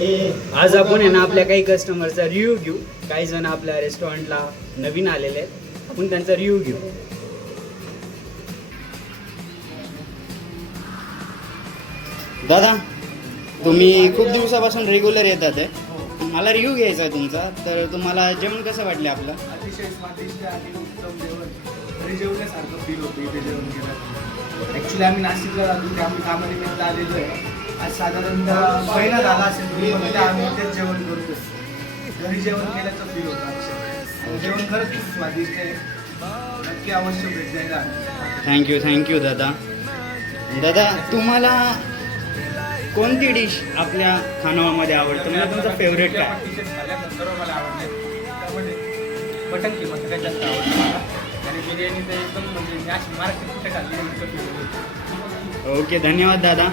आज आपण आहे ना आपल्या काही कस्टमरचा रिव्ह्यू घेऊ. काही जण आपल्या रेस्टॉरंटला नवीन आलेले आहेत, आपण त्यांचा रिव्ह्यू घेऊ. दादा, तुम्ही खूप दिवसापासून रेग्युलर येतात आहे. मला रिव्ह्यू घ्यायचा आहे तुमचा. तर तुम्हाला जेवण कसं वाटले आपलं? अतिशय स्वादिष्ट आणि उत्तम जेवण. घरी जेवण्यासारखं फील होतं इथे जेवण केलं. ॲक्च्युली आम्ही नाशिकला राहतो, ते आम्ही कामानिमित्त आलेलो आहे. आज साधारणतः पहिला झाला असेल म्हणजे आम्ही इथेच जेवण करतो. घरी जेवण केल्याचं फील होतं अक्षर. जेवण खरंच खूप स्वादिष्ट आहे. नक्की अवश्य भेट द्यायला. थँक्यू दादा. दादा, तुम्हाला कोणती डिश आपल्या खानावळमध्ये आवडतं? म्हणजे तुमचा फेवरेट काय? सर्व मला आवडते. त्यामध्ये मटन किंवा सगळ्यात जास्त आवडतं मला. आणि बिर्याणी तर एकदम म्हणजे महाराष्ट्रात कुठे खाल्ली. ओके, धन्यवाद दादा.